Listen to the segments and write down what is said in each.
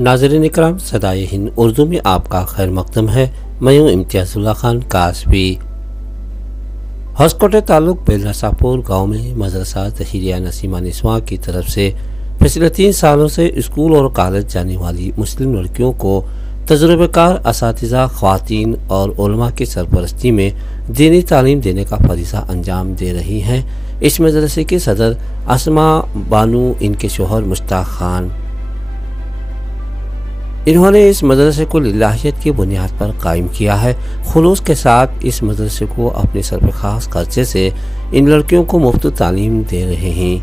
नाज़रीन इकराम, सदाए हिंद उर्दू में आपका खैर मकदम है। मैं हूँ इम्तियाज़ुल्लाह खान कासवी। हॉस्कोटे ताल्लुक बेलनसापुर गांव में मदरसा ज़हीरिया नसीमा निस्वां की तरफ से पिछले 3 सालों से स्कूल और कॉलेज जाने वाली मुस्लिम लड़कियों को तजुर्बेकार असातिज़ा, ख़वातीन और उलमा की सरपरस्ती में दीनी तालीम देने का फरीज़ा अंजाम दे रही हैं। इस मदरसे के सदर अस्मा बानू, इनके शोहर मुश्ताक खान, इन्होंने इस मदरसे को लिल्लाहियत की बुनियाद पर कायम किया है। खुलूस के साथ इस मदरसे को अपने सरफराज खर्चे से इन लड़कियों को मुफ्त तालीम दे रहे हैं।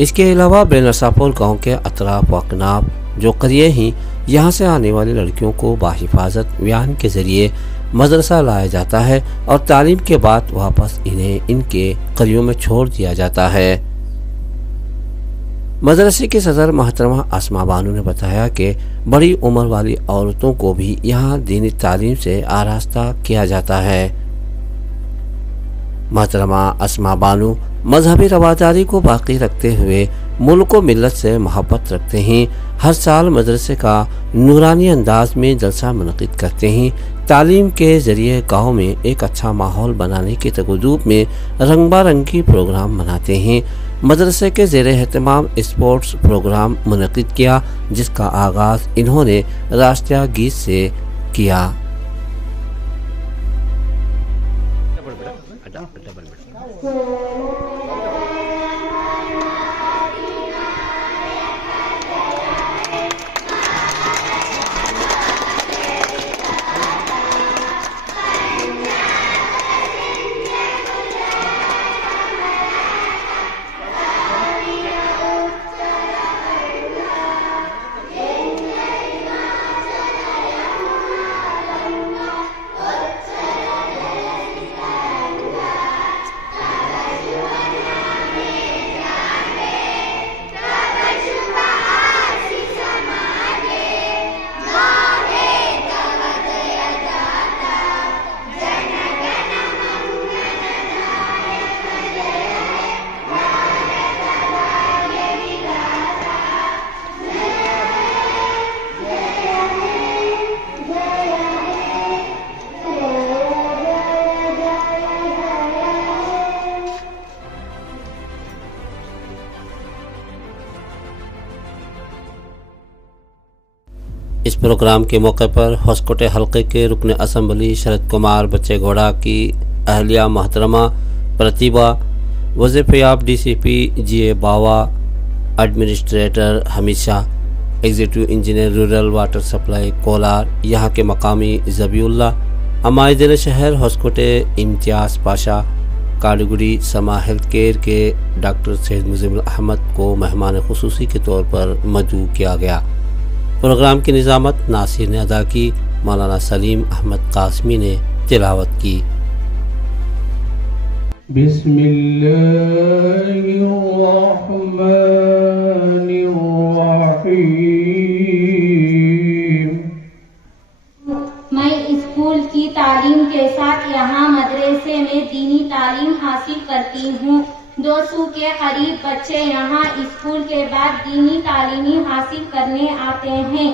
इसके अलावा बेलनसापुर गांव के अतराफ व अकनाफ जो करिए हैं, यहाँ से आने वाली लड़कियों को बाहिफाजत व्यान के जरिए मदरसा लाया जाता है और तालीम के बाद वापस इन्हें इनके करियों में छोड़ दिया जाता है। मदरसे के सदर मोहतरमा अस्मा बानू ने बताया कि बड़ी उम्र वाली औरतों को भी यहाँ दीनी तालीम से आरास्ता किया जाता है। मोहतरमा अस्मा बानू मजहबी रवादारी को बाकी रखते हुए मुल्क व मिल्लत से मोहब्बत रखते हैं। हर साल मदरसे का नूरानी अंदाज में जलसा मुनक़िद करते हैं। तालीम के ज़रिए गाँव में एक अच्छा माहौल बनाने के तगदूब में रंगारंगी प्रोग्राम मनाते हैं। मदरसे के ज़ेर एहतमाम स्पोर्ट्स प्रोग्राम मुनक़िद किया, जिसका आगाज़ इन्होंने राष्ट्रीय गीत से किया। इस प्रोग्राम के मौके पर हॉस्कोटे हल्के के रुकन असम्बली शरद कुमार बच्चेगौड़ा की अहलिया मोहतरमा प्रतिभा, वज़ीफ़याब DCP GA Bawa, administrator Hameed Shah, executive engineer rural water supply Kolar, यहाँ के मकामी ज़बीउल्ला, अमायदिन शहर हॉस्कोटे इम्तियाज़ पाशा, कालीगुड़ी समा हेल्थ केयर के डॉक्टर सैयद मुज़म्मिल अहमद को मेहमान खुसूसी के तौर पर मदऊ किया गया। प्रोग्राम की निज़ामत नासिर ने अदा की। मौलाना सलीम अहमद कासमी ने तिलावत की। मैं स्कूल की तालीम के साथ यहाँ मदरसे में दीनी तालीम हासिल करती हूँ। 200 के करीब बच्चे यहाँ स्कूल के बाद दीनी तालीमी हासिल करने आते हैं।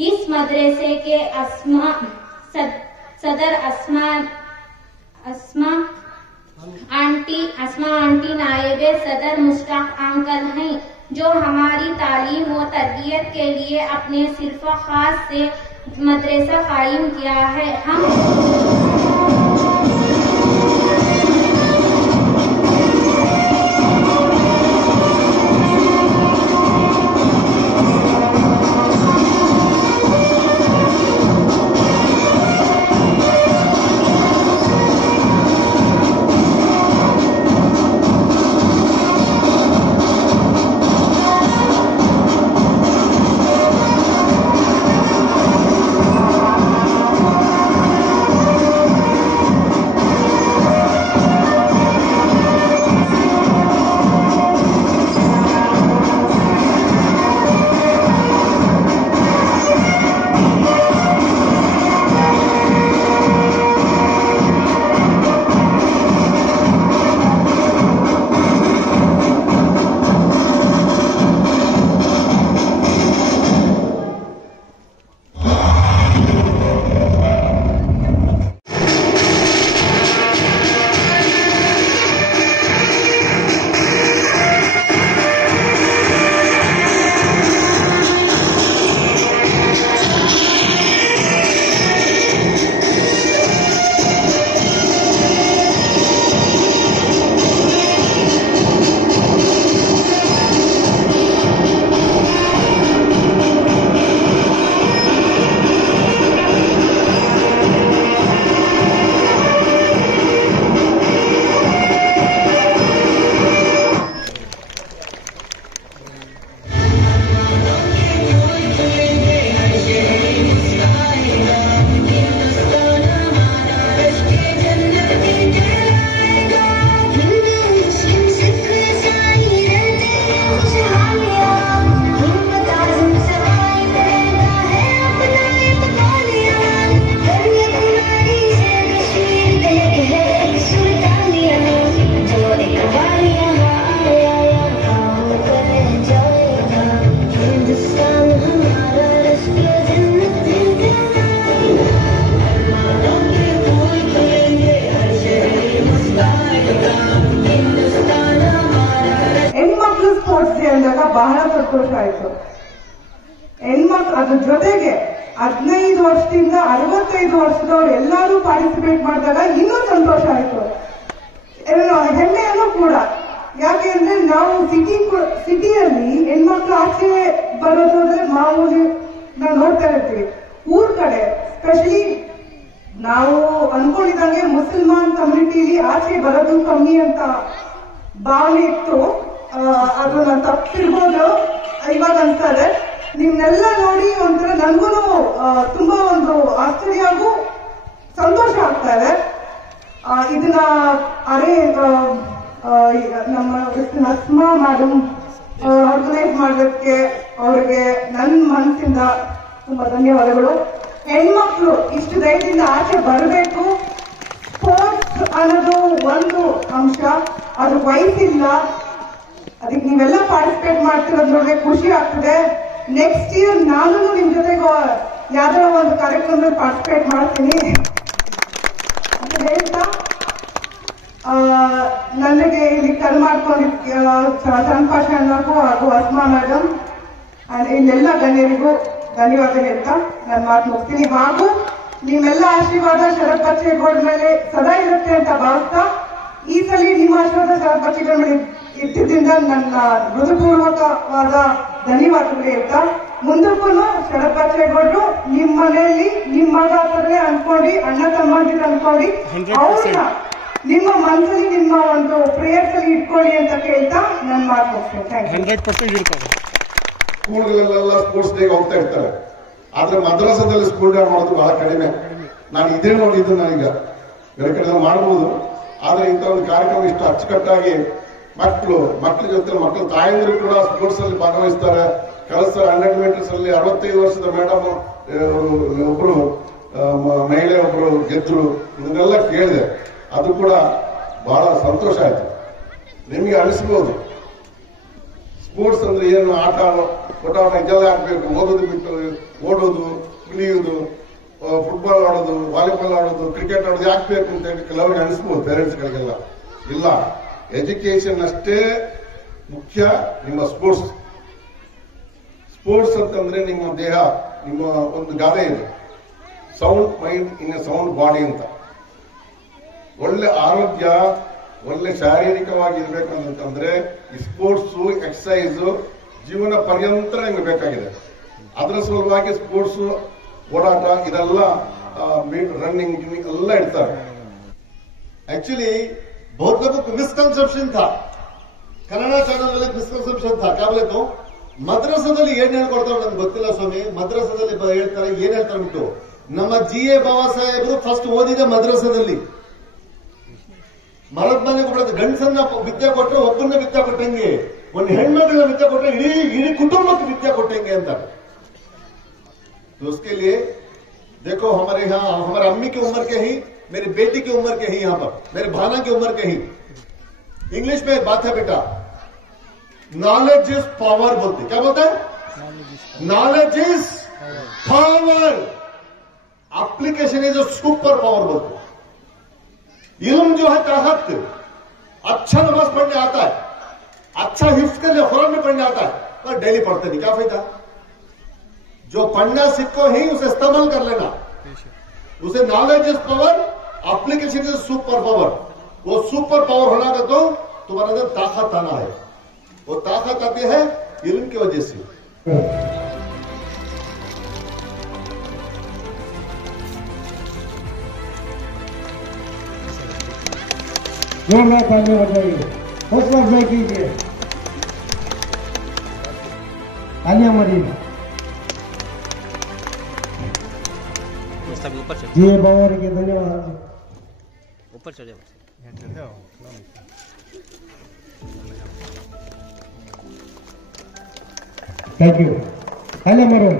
इस मदरसे के सदर अस्मा आंटी नायबे सदर मुश्ताक अंकल हैं, जो हमारी तालीम व तरबियत के लिए अपने सिर्फ खास से मदरसा कायम किया है। हम ಹೆಣ್ಮಕ್ಳು ಸ್ಪೋರ್ಟ್ಸ್ ಡೇ ಅಂದಾಗ ಬಹಳ ಸಂತೋಷ ಆಯ್ತು. ಹೆಣ್ಮಕ್ಳು ಅದ್ರ ಜೊತೆಗೆ 15 ವರ್ಷದಿಂದ 65 ವರ್ಷದವ್ರು ಎಲ್ಲರೂ ಪಾರ್ಟಿಸಿಪೇಟ್ ಮಾಡಿದಾಗ ಇನ್ನೂ ಸಂತೋಷ ಆಯ್ತು, ಹೆಮ್ಮೆಯನ್ನು ಕೂಡ. ಯಾಕೆಂದ್ರೆ ನಾವು ಸಿಟಿಯಲ್ಲಿ ಹೆಣ್ಮಕ್ಳು ಆಚೆ ಬರೋದು ಅಂದ್ರೆ ಮಾಮೂಲಿ ನಾವು ನೋಡ್ತಾ ಇರ್ತೀವಿ. ಊರ್ ಕಡೆ ಸ್ಪೆಷಲಿ ನಾವು ಅನ್ಕೊಂಡಿದಂಗೆ ಮುಸಲ್ಮಾನ್ ಕಮ್ಯುನಿಟಿಲಿ ಆಚೆ ಬರೋದು ಕಮ್ಮಿ ಅಂತ ಭಾವನೆ ಇತ್ತು. ಅದು ನಾನು ತಪ್ಪಿರ್ಬೋದು, ಇವಾಗ ಅನ್ಸ್ತಾರೆ. ನಿಮ್ನೆಲ್ಲ ನೋಡಿ ಒಂಥರ ನನ್ಗೂ ತುಂಬಾ ಒಂದು ಆಶ್ಚರ್ಯ ಹಾಗೂ ಸಂತೋಷ ಆಗ್ತಾ ಇದೆ. ಇದನ್ನ ನಮ್ಮ ನಸ್ಮಾ ಮೇಡಮ್ ಆರ್ಗನೈಸ್ ಮಾಡೋದಕ್ಕೆ ಅವ್ರಿಗೆ ನನ್ನ ಮನಸ್ಸಿಂದ ತುಂಬಾ ಧನ್ಯವಾದಗಳು. ಹೆಣ್ಮಕ್ಳು ಇಷ್ಟು ಧೈರ್ಯದಿಂದ ಆಚೆ ಬರಬೇಕು. ಸ್ಪೋರ್ಟ್ಸ್ ಅನ್ನೋದು ಒಂದು ಅಂಶ, ಅದು ವಯಸ್ಸಿಲ್ಲ. ಅದಕ್ಕೆ ನೀವೆಲ್ಲ ಪಾರ್ಟಿಸಿಪೇಟ್ ಮಾಡ್ತಿರೋದು ನೋಡಿದ್ರೆ ಖುಷಿ ಆಗ್ತದೆ. ನೆಕ್ಸ್ಟ್ ಇಯರ್ ನಾನು ನಿಮ್ ಜೊತೆಗೆ ಯಾವ್ದಾರ ಒಂದು ಕಾರ್ಯಕ್ರಮದಲ್ಲಿ ಪಾರ್ಟಿಸಿಪೇಟ್ ಮಾಡ್ತೀನಿ ಅಂತ ಹೇಳ್ತಾ, ನನಗೆ ಇಲ್ಲಿ ಕಲ್ ಮಾಡ್ಕೊಂಡಿದ್ದ ಚಂದ್ಪಾಷ ಅನ್ನೋಕ್ಕೂ ಹಾಗೂ ಅಸ್ಮಾ ಮೇಡಮ್ ಇಲ್ಲೆಲ್ಲ ಗಣ್ಯರಿಗೂ ಧನ್ಯವಾದ ಹೇಳ್ತಾ ನಾನು ಮಾತು ಮುಗಿಸ್ತೀನಿ. ಹಾಗೂ ನಿಮ್ಮೆಲ್ಲ ಆಶೀರ್ವಾದ ಶರತ್ ಬಚ್ಚೇಗೌಡ ಮೇಲೆ ಸದಾ ಇರುತ್ತೆ ಅಂತ ಭಾವಿಸ್ತಾ, ಈ ಸಲ ನಿಮ್ಮ ಆಶೀರ್ವಾದ ಶರತ್ ಬಚ್ಚೇಗೌಡ ಮೇಲೆ ಇಟ್ಟಿದ್ದರಿಂದ ನನ್ನ ಹೃದಯಪೂರ್ವಕವಾದ ಧನ್ಯವಾದಗಳು ಹೇಳ್ತಾ, ಮುಂದಕ್ಕೂ ಶರತ್ ಬಚ್ಚೇಗೌಡರು ನಿಮ್ಮ ಮನೆಯಲ್ಲಿ ನಿಮ್ಮ ಮಗ ಥರನೇ ಅನ್ಕೊಂಡು, ಅಣ್ಣ ತಮ್ಮಂದಿರು ಅನ್ಕೊಂಡು ಅವ್ರನ್ನ ನಿಮ್ಮ ಮನಸ್ಸಲ್ಲಿ ನಿಮ್ಮ ಒಂದು ಪ್ರೇಯರ್ಸ್ ಅಲ್ಲಿ ಇಟ್ಕೊಳ್ಳಿ ಅಂತ ಕೇಳ್ತಾ ನನ್ನ ಮಾತು ಮುಗಿಸ್ತೇನೆ. ಸ್ಕೂಲ್ಗಳಲ್ಲೆಲ್ಲ ಸ್ಪೋರ್ಟ್ಸ್ ಡೇಗೆ ಹೋಗ್ತಾ ಇರ್ತಾರೆ, ಆದ್ರೆ ಮದ್ರಾಸದಲ್ಲಿ ಸ್ಕೂಲ್ ಡೇ ಮಾಡೋದು ಬಹಳ ಕಡಿಮೆ. ನಾನು ಇದೇ ನೋಡಿದ್ದು, ನಾನೀಗ ಬೇರೆ ಕಡೆ ಮಾಡಬಹುದು, ಆದ್ರೆ ಇಂಥ ಒಂದು ಕಾರ್ಯಕ್ರಮ ಇಷ್ಟು ಅಚ್ಚುಕಟ್ಟಾಗಿ ಮಕ್ಕಳ ಜೊತೆ ಮಕ್ಕಳ ತಾಯಂದಿರು ಕೂಡ ಸ್ಪೋರ್ಟ್ಸ್ ಅಲ್ಲಿ ಭಾಗವಹಿಸ್ತಾರೆ. ಕಳಿಸ್ತಾರೆ. 100 ಮೀಟರ್ಸ್ ಅಲ್ಲಿ 65 ವರ್ಷದ ಮೇಡಮ್ ಒಬ್ರು ಮಹಿಳೆ ಒಬ್ರು ಗೆದ್ರು. ಇದನ್ನೆಲ್ಲ ಕೇಳಿದೆ, ಅದು ಕೂಡ ಬಹಳ ಸಂತೋಷ ಆಯ್ತು. ನಿಮ್ಗೆ ಅನಿಸ್ಬೋದು ಸ್ಪೋರ್ಟ್ಸ್ ಅಂದ್ರೆ ಏನು, ಆಟ ಇದೆಲ್ಲ ಆಗ್ಬೇಕು, ಓದೋದು ಬಿಟ್ಟು ಓಡೋದು, ಕುಣಿಯೋದು, ಫುಟ್ಬಾಲ್ ಆಡೋದು, ವಾಲಿಬಾಲ್ ಆಡೋದು, ಕ್ರಿಕೆಟ್ ಆಡೋದು ಯಾಕೆ ಬೇಕು ಅಂತ ಹೇಳಿ ಕೆಲವರಿಗೆ ಅನಿಸ್ಬೋದು ಪೇರೆಂಟ್ಸ್ಗಳಿಗೆಲ್ಲ. ಇಲ್ಲ, ಎಜುಕೇಶನ್ ಅಷ್ಟೇ ಮುಖ್ಯ. ನಿಮ್ಮ ಸ್ಪೋರ್ಟ್ಸ್ ಅಂತಂದ್ರೆ ನಿಮ್ಮ ದೇಹ, ನಿಮ್ಮ ಒಂದು ಗಾದೆ ಇದೆ, sound mind in a sound body ಅಂತ. ಒಳ್ಳೆ ಆರೋಗ್ಯ, ಒಳ್ಳೆ ಶಾರೀರಿಕವಾಗಿ ಇರ್ಬೇಕಂತಂದ್ರೆ ಈ ಸ್ಪೋರ್ಟ್ಸ್ ಎಕ್ಸಸೈಸ್ ಜೀವನ ಪರ್ಯಂತರ ನಿಮ್ಗೆ ಬೇಕಾಗಿದೆ. ಅದರ ಸಲುವಾಗಿ ಸ್ಪೋರ್ಟ್ಸ್, ಓಡಾಟ, ಇದೆಲ್ಲ रनिंग ಎಲ್ಲ ಇಡ್ತಾರೆ. एक्चुअली बहुत लोगों को मिसकंसेप्शन था, ಕನ್ನಡ ಚಾನಲ್ ಅಲ್ಲಿ ಮಿಸ್ಕನ್ಸೆಪ್ಷನ್ था. क्या बोले तो ಮದ್ರಸಾದಲ್ಲಿ ಏನ್ ಹೇಳ್ಕೊಡ್ತಾರೆ ನಮ್ಗೆ ಗೊತ್ತಿಲ್ಲ ಸ್ವಾಮಿ. ಮದ್ರಸಾದಲ್ಲಿ ಹೇಳ್ತಾರೆ, ಏನ್ ಹೇಳ್ತಾರೆ ಬಿಟ್ಟು, ನಮ್ಮ GA ಬಾಬಾ ಸಾಹೇಬರು ಫಸ್ಟ್ ಓದಿದ ಮದ್ರಸಾದಲ್ಲಿ. ಮರದ ಮನೆಗೆ ಕೊಡೋದು, ಗಂಡಸನ್ನ ವಿದ್ಯೆ ಕೊಟ್ಟರೆ ಒಬ್ಬನ್ನ ವಿದ್ಯೆ ಕೊಟ್ಟಂಗೆ, ಒಂದು ಹೆಣ್ಮಗಳನ್ನ ವಿದ್ಯೆ ಕೊಟ್ಟರೆ ಇಡೀ ಕುಟುಂಬಕ್ಕೆ ವಿದ್ಯೆ ಕೊಟ್ಟಂಗೆ ಅಂತ. तो उसके लिए देखो हमारे यहाँ हमारे अम्मी की उम्र के ही, मेरी बेटी की उम्र के ही, यहाँ पर मेरे भाना की उम्र के ही इंग्लिश में एक बात है बेटा, नॉलेज इज पावर बोलते. क्या बोलते हैं? Knowledge is power, application is super power बोलते. इल्म जो है ताकत. अच्छा नमाज पढ़ने आता है, अच्छा हिफ्ज कर लिया, कुरान में पढ़ने आता है, पर डेली पढ़ते नहीं, क्या फायदा? जो पढ़ना सीखो ही उसे इस्तेमाल कर लेना. उसे knowledge is power, application is super power. वो सुपर पावर होना का तो तुम्हारे अंदर ताकत आना है. वो ताकत आती है इल्म की वजह से. जोरदार तालियां बजाइए, हौसला अफजाई कीजिए, तालियां मारिए. जी बाबा के धन्यवाद. ऊपर चढ़े थैंक यू. तालियां मारो.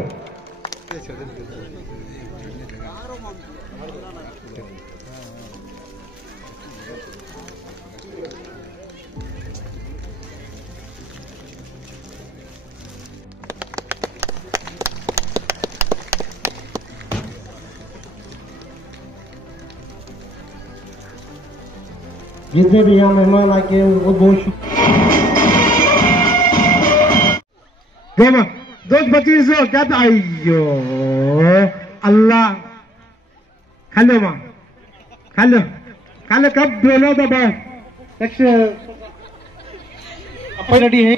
जितने भी यहाँ मेहमान आके हैं उनको बहुत शुक्रिया। 2:25 क्या था? अयो अल्लाह, खा लो माँ, खा लो कब बोलो तो बस नेक्स्ट अपन रेडी है।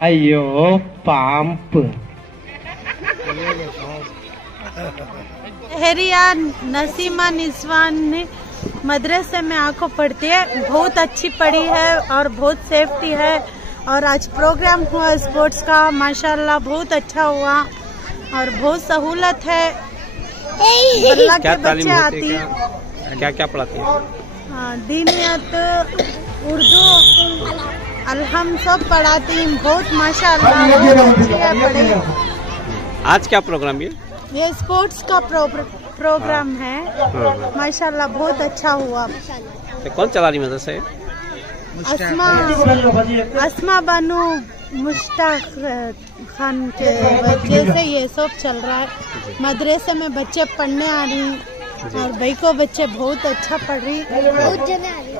अयो पंप हेरिया नसीमा निस्वान ने मदरसे में आंखों पढ़ती है, बहुत अच्छी पढ़ी है और बहुत सेफ्टी है। और आज प्रोग्राम हुआ स्पोर्ट्स का, माशाल्लाह बहुत अच्छा हुआ और बहुत सहूलत है। अल्लाह के बच्चे आती हैं। क्या क्या पढ़ाते हैं? दीनियत, उर्दू, अलहम सब पढ़ाती हैं। बहुत माशाल्लाह पढ़ी। आज क्या प्रोग्राम ये स्पोर्ट्स का प्रोग्राम है। माशाल्लाह बहुत अच्छा हुआ। तो कौन चला रही मदरसा? अस्मा बानू मुश्ताक खान के बच्चे से ये सब चल रहा है। मदरसे में बच्चे पढ़ने आ रही हैं और भाई को बच्चे बहुत अच्छा पढ़ रही, बहुत जने आ रही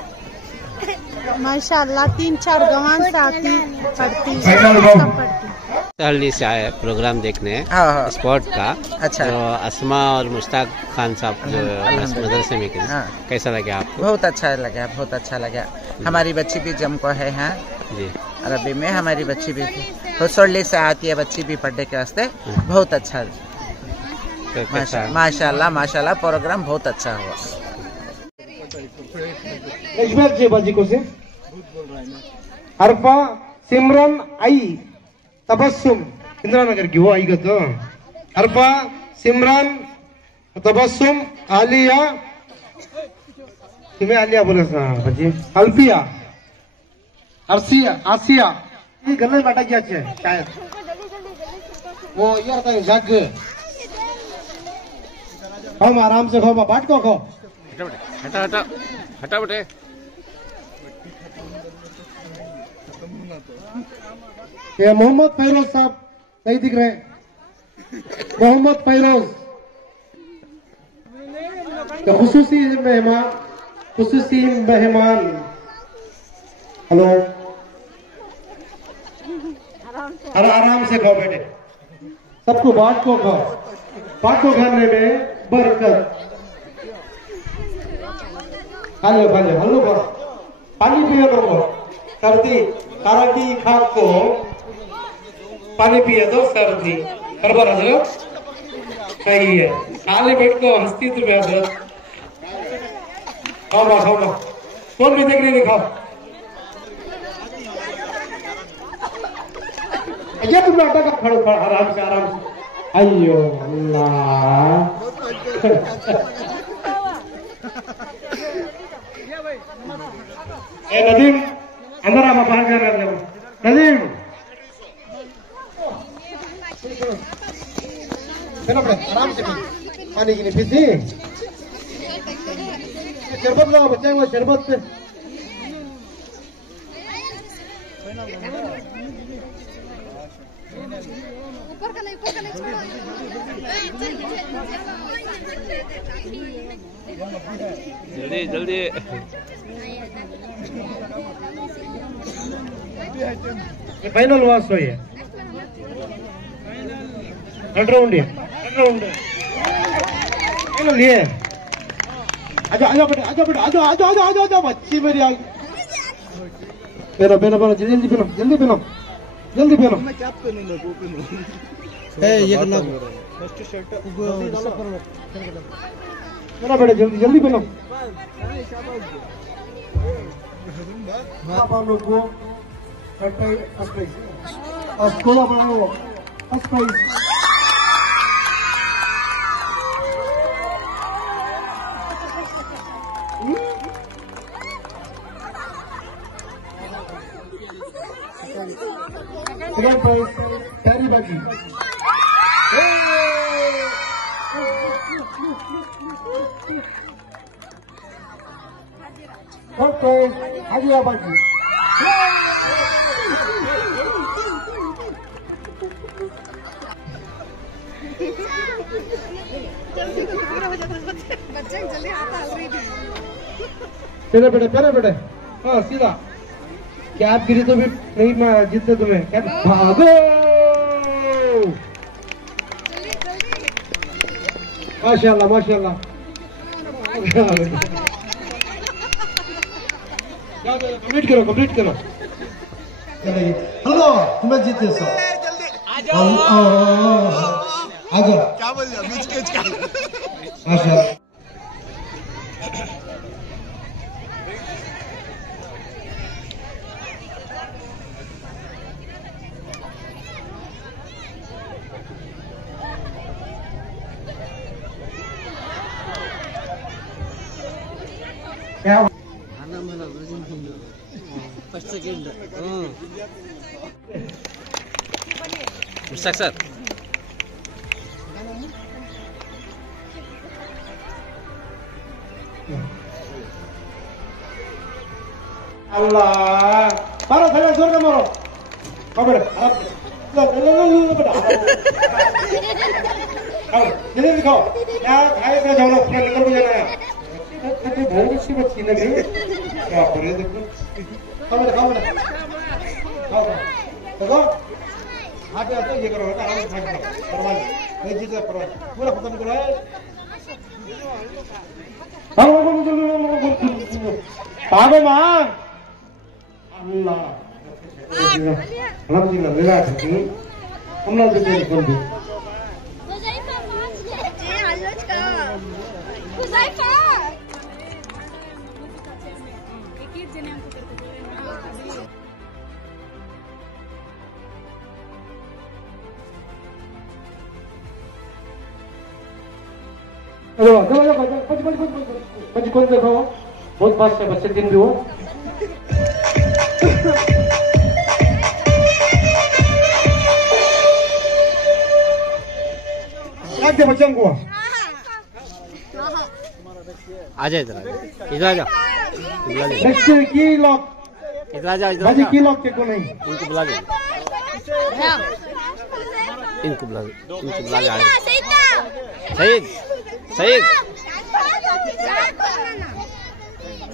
माशाल्लाह। 3-4 गवान से आती पढ़ती दिल्ली से आए प्रोग्राम देखने स्पोर्ट का। अच्छा। तो अस्मा और मुश्ताक खान साहब जो मदरसे में कैसा लगा आपको? बहुत अच्छा लगा, बहुत अच्छा लगा। हमारी बच्ची भी जमको है यहाँ जी अरबी में, हमारी बच्ची भी हुसरली से आती है बच्ची भी पढ़ने के वास्ते। बहुत अच्छा माशाल्लाह माशाल्लाह प्रोग्राम बहुत अच्छा हुआ। बाजी को से अर्फा सिमरन आई तबस्सुम इंदिरा नगर की वो आएगा तो अर्फा सिमरन तबस्सुम आलिया, तुम्हें आलिया बोले बाजी, अल्फिया, अर्सिया, आसिया। ये गले में बैठा क्या शायद वो यार था जग। खाओ आराम से खाओ, बाट को खाओ। हटा हटा हटा बेटे। ये मोहम्मद फैरोज साहब नहीं दिख रहे। मोहम्मद फैरोज तो खुसूसी मेहमान। हेलो, आराम से खाओ बेटे, सबको बात को खाओ, बात को खाने में बरकत। हेलो पानी पिए लोगो, सर्दी कराटी खा को पानी पिए दो, सर्दी बराबर हजरत सही है। खाली पेट को हंसती तुम्हें हजरत। खाओ कौन भी देख रही खाओ। ये तुम नाटक का खड़ो आराम से अयो अल्लाह। ए नदीम अंदर आ, बाहर जा रहे हो नदीम। आराम से पानी की नहीं पीती। शरबत लो बच्चे को, शरबत से जल्दी ये फाइनल वास हो ये थर्ड राउंड फाइनल ये। आजा बेटा बच्ची मेरी आ। पहनो जल्दी पहनो। ये करना बेटा जल्दी पहनो। आप लोग को अस्कोला बनाओ अस्पाइस। प्यारी बाजी हाजिया बाजी। बच्चे जल्दी आता है। चलो बेटे पहले बेटे, हाँ सीधा। कैप गिरी तो भी नहीं जीतते तुम्हें। कैप भागो। माशाल्लाह माशाल्लाह। कंप्लीट करो कंप्लीट करो। हेलो तुम्हें जीते सो। आ जाओ। क्या बोल रहे बीच केच का? माशाल्लाह। क्या सर अल्लाह मारो थोड़ा जोर से मारो। जल्दी दिखाओ यार, आए थे जाओ अपना नंबर को जाना है। बहुत अच्छी बच्ची लग रही है। क्या कर रहे देखो। खाओ बेटा देखो हाथ आते ये करो बेटा, आराम से खाओ परवाह नहीं जीते परवाह पूरा खत्म करो है। भागो मां अल्लाह alhamdulillah मेरा है हम लोग तो बोल दो चलो कौन देखो बहुत फास्ट है बच्चे दिन भी हो। आगे बच्चों को आ जाए इधर आ जा बच्चे की लॉक इधर आ जा बच्चे की लॉक के को नहीं इनको बुला दे इनको बुला जा सईद सईद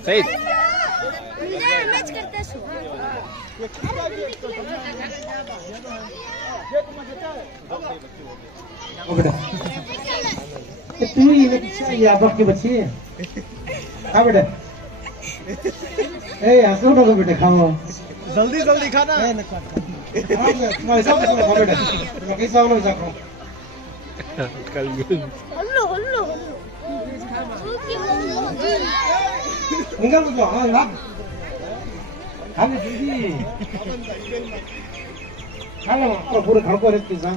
सईद मैच करते तू ये आप के बच्चे हैं हाँ बेटा ए आसो ना बेटा खाओ जल्दी जल्दी खाना तुम्हारे साथ खाओ बेटा कैसा हो ना खाओ हल्लो हल्लो निकाल दो हाँ ना खाने जल्दी खा लो पूरे घर को रहते हैं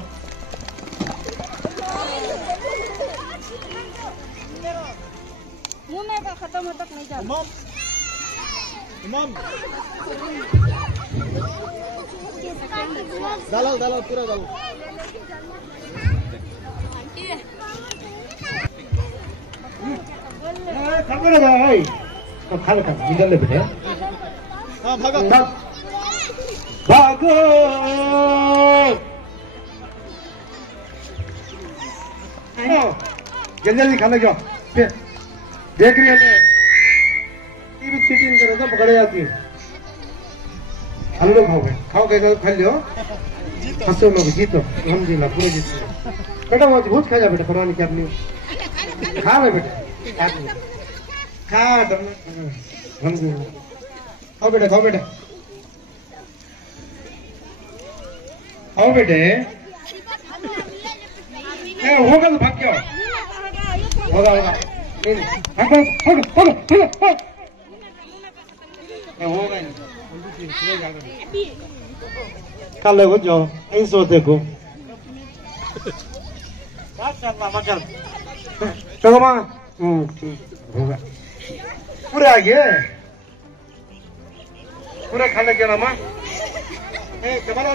मुंह में खत्म हो तक नहीं जाता इमाम डालो डालो पूरा डालो खबर है भाई तो खा ले निकल ले बेटे हां भागो भागो जल्दी जल्दी खाने जाओ देख रही है टीवी चीटिंग करो तो पकड़े जाती है हम लोग खाओ के खा लियो हंसो लोग जीतो अल्हम्दुलिल्लाह पूरे जीतो बेटा वो बहुत खा जा बेटा परवाह नहीं करनी खा ले बेटा खा अल्हम्दुलिल्लाह खाओ बेटा खाओ बेटा आओ बेटे होगा तो भाग क्या होगा होगा कल हो जाओ ऐसो देखो चलो माँ होगा पूरे आ गए पूरे खाने के ना माँ जमाना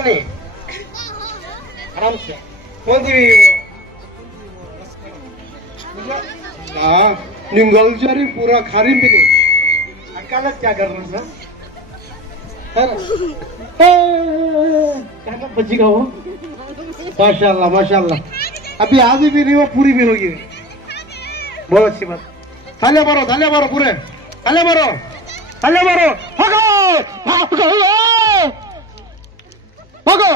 नहीं आराम से कौन सी निंगल जरी पूरा खारी भी नहीं अकालत क्या कर रहा क्या बच्ची का वो माशाल्लाह माशाल्लाह अभी आधी भी नहीं वो पूरी भी होगी बहुत अच्छी बात थालियां मारो पूरे ಅಲ್ಲೇ ಬರೋ ಹೋಗೋ ಹೋಗೋ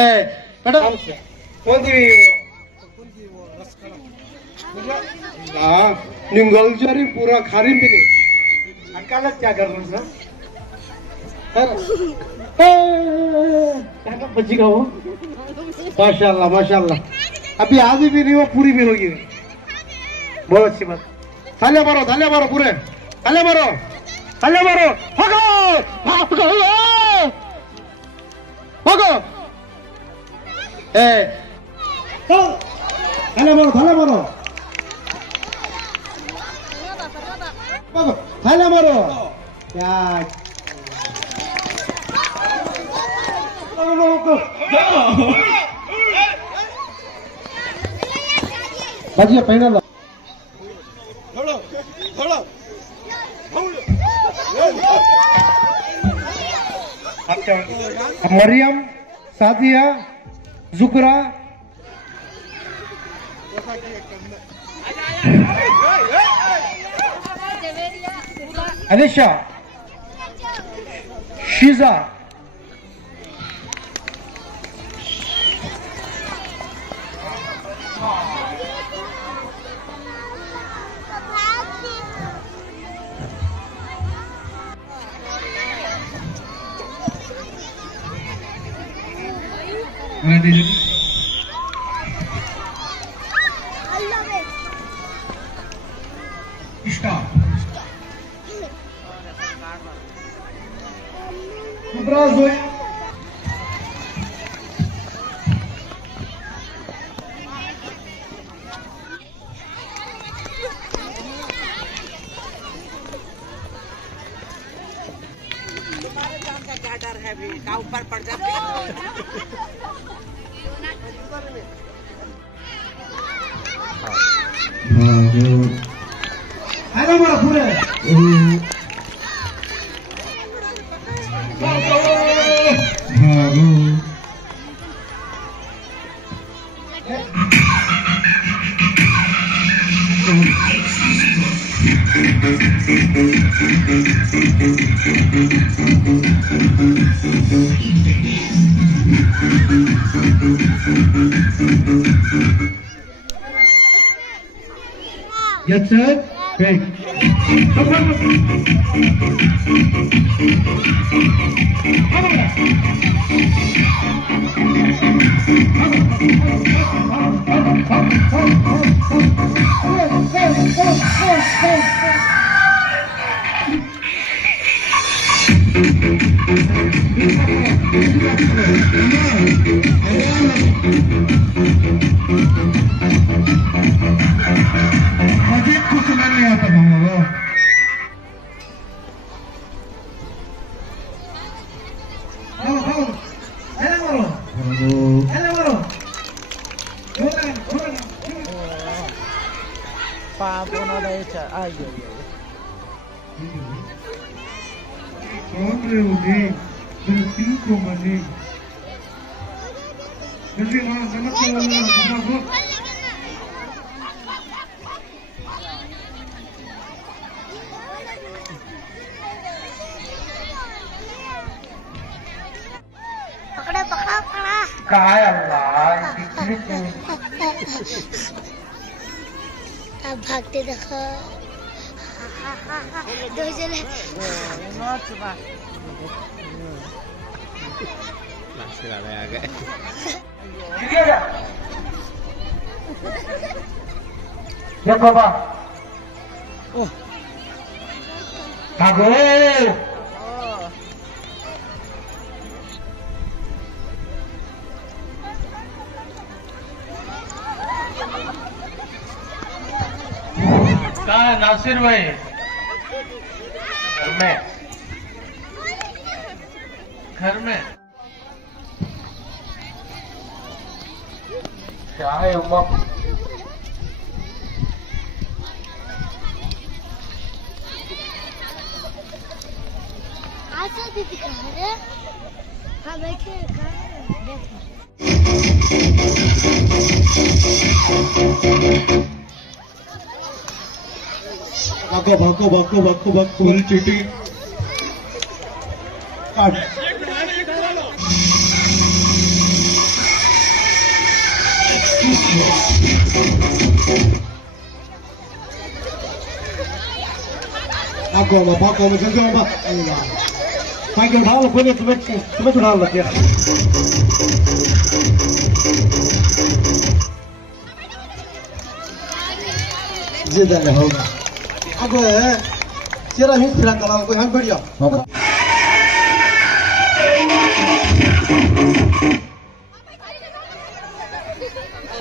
ಏ ಮೇಡಮ್ ಓದಿ निंगलजरी पूरा खारी भी नहीं अकालत क्या कर रहा सर बच्ची का वो माशाल्लाह अभी आधी भी नहीं वो पूरी भी होगी बहुत अच्छी बात थाले मारो पूरे थाले मारो होगो ए थाले मारो थाले मारो क्या बाजिए फाइनल मरियम सादिया जुकरा अनिशा शीजा क्या डर है भी का ऊपर पड़ जाते पूरे Get set, break. काय अल्लाह अब भागते देखो दो जने आ गए देखो बा भागो कहाँ है नासिर भाई घर में क्या है उम्मा आशा दीदी कहाँ है? हाँ बैठे कहाँ है? भागो भागो भागो भागो भागो मेरी चीटी काट भागो मैं जल्दी आऊंगा साइकिल उठा लो कोई तुम्हें उठा लो क्या जिधर होगा आगो है तेरा हिंस फिरा करा कोई हाथ बढ़िया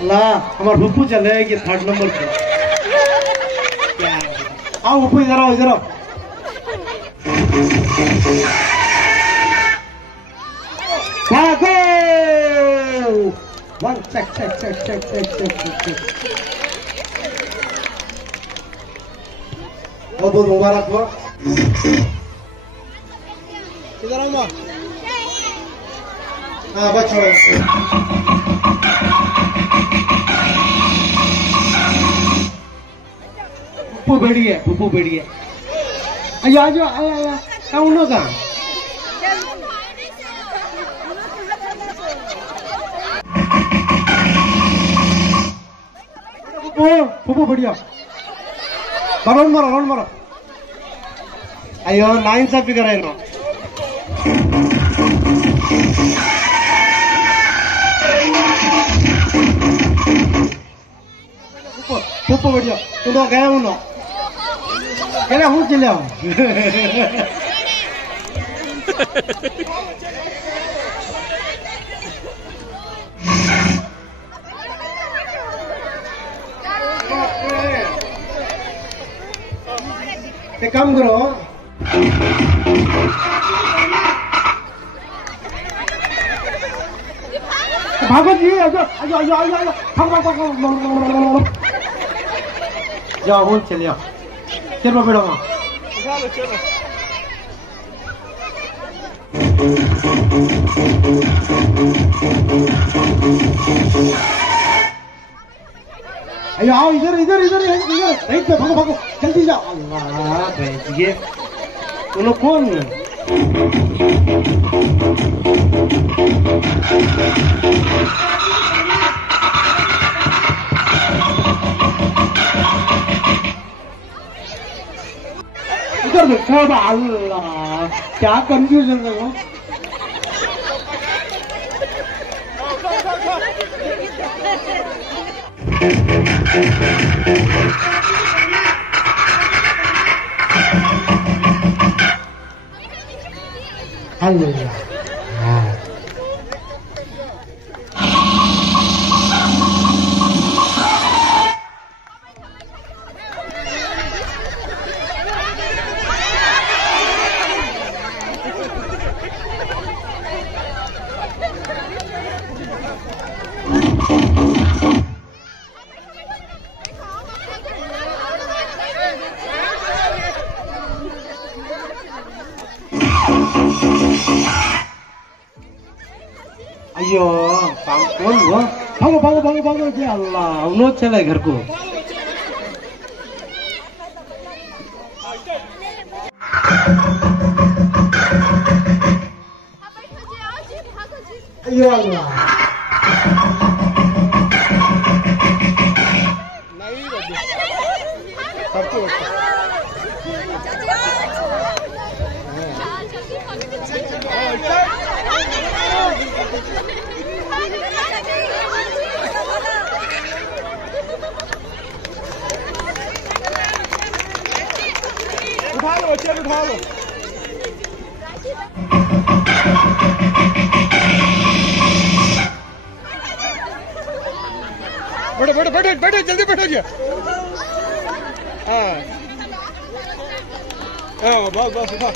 ला हमारे भूपू चले ये 3rd नंबर पे आओ भूपू इधर आओ भागो वन चेक बहुत बहुत मुबारक हो इधर आओ माँ हाँ बच्चों भूपू बैठिए आयो आयो आया कौन होगा भूपू बढ़िया राउंड मारो अयो 9 सा फिगर है ना भूपू बढ़िया तुम तो गया हूँ ना क्या हूँ चले आओ एक काम करो भागो जी आजो भागो जाओ हूँ चले आओ चलो बैठो वहाँ अयो आओ इधर राइट पे भागो जल्दी जाओ अल्लाह भेजिए तुम लोग कौन इधर देखो अल्लाह क्या कंफ्यूजन है वो Hallelujah. अयो कौन हुआ भागो क्या अल्लाह उन्होंने चले घर को अयो अल्लाह उठा लो चल उठा लो बैठो जल्दी बैठो जी हाँ बस उठा